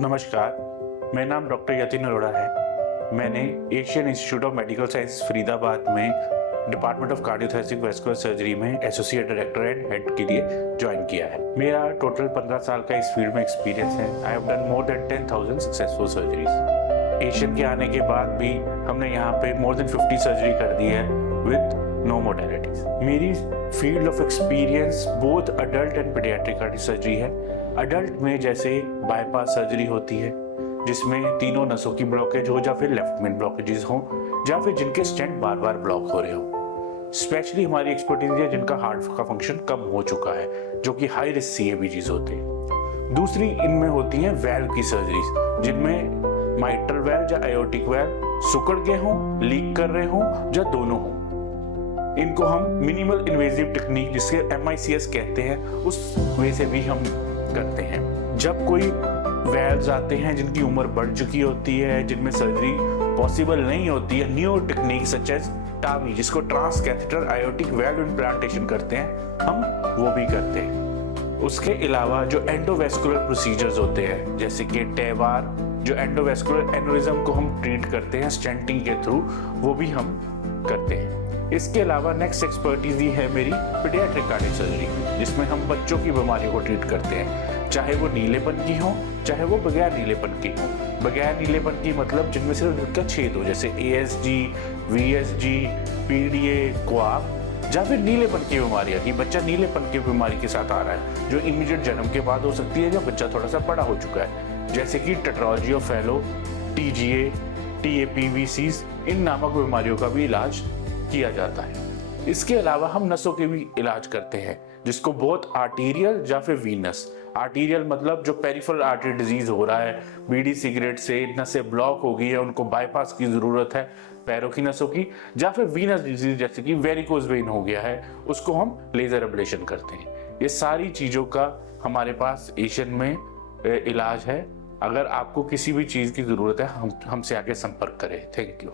नमस्कार, मेरा नाम डॉक्टर यतिन अरोड़ा है। मैंने Asian Institute of Medical Science Faridabad में department of cardiothoracic vascular surgery में एसोसिएट डायरेक्टर एंड हेड के लिए ज्वाइन किया है। मेरा टोटल 15 साल का इस फील्ड में एक्सपीरियंस है। I have done more than 10,000 successful surgeries. Asian के आने के बाद भी हमने यहाँ पे मोर देन 50 सर्जरी कर दी है विद नो मोडेलिटीज। मेरी field of experience both adult and paediatric cardio surgery है। अडल्ट में जैसे बाईपास सर्जरी होती है जिसमें तीनों नसों की ब्लॉकेज हो, या फिर लेफ्ट मेन ब्लॉकेजेस हो, या फिर जिनके स्टेंट बार बार ब्लॉक हो रहे हो। स्पेशली हमारी एक्सपर्टीज है जिनका हार्ट का फंक्शन कम हो चुका है, जो कि हाई रिस्क CABGs होते हैं। दूसरी इनमें होती है वेल्व की सर्जरीज, जिनमें माइट्रल वेल्व या आयोटिक वेल्व सिकुड़ गए हों, लीक कर रहे हों, या दोनों हों। इनको हम मिनिमल इन्वेजिव टेक्निक, जिसके MICS कहते हैं, उस वे से भी हम करते हैं। जब कोई वेल्व्स आते हैं जिनकी उम्र बढ़ चुकी होती है, जिनमें सर्जरी पॉसिबल नहीं होती है, new technique such as TAVI, जिसको transcatheter aortic valve implantation करते हैं, हम वो भी करते हैं। उसके अलावा जो एंडोवेस्कुलर प्रोसीजर्स होते हैं, जैसे कि टेवार, जो एंडोवेस्कुलर एनोरिज्म को हम ट्रीट करते हैं स्टेंटिंग के थ्रू, वो भी हम करते हैं। इसके अलावा नेक्स्ट एक्सपर्टीज ही है मेरी पीडियाट्रिक कार्डियो सर्जरी, जिसमें हम बच्चों की बीमारियों को ट्रीट करते हैं, चाहे वो नीलेपन की हो, चाहे वो बगैर नीलेपन की हो। बगैर नीलेपन की मतलब जिनमें सिर्फ दिल का छेद हो, जैसे ASG, VSG, PDA, क्वाप, या फिर नीलेपन की बीमारियां की बच्चा नीलेपन की बीमारी के साथ आ रहा है, जो इमीडिएट जन्म के बाद हो सकती है, जब बच्चा थोड़ा सा बड़ा हो चुका है, जैसे कि tetralogy of Fallot, TGA, TAPVCs, इन नामक बीमारियों का भी इलाज किया जाता है। इसके अलावा हम नसों के भी इलाज करते हैं, जिसको बहुत आर्टीरियल या फिर वीनस। आर्टीरियल मतलब जो पेरिफेरल आर्टरी डिजीज हो रहा है, बीड़ी सिगरेट से नसें ब्लॉक हो गई है, उनको बाईपास की जरूरत है पैरों की नसों की, या फिर वीनस डिजीज जैसे कि वेरिकोज वेन हो गया है, उसको हम लेजर एब्लेशन करते हैं। ये सारी चीजों का हमारे पास एशियन में इलाज है। अगर आपको किसी भी चीज की जरूरत है, हमसे आके संपर्क करें। Thank you.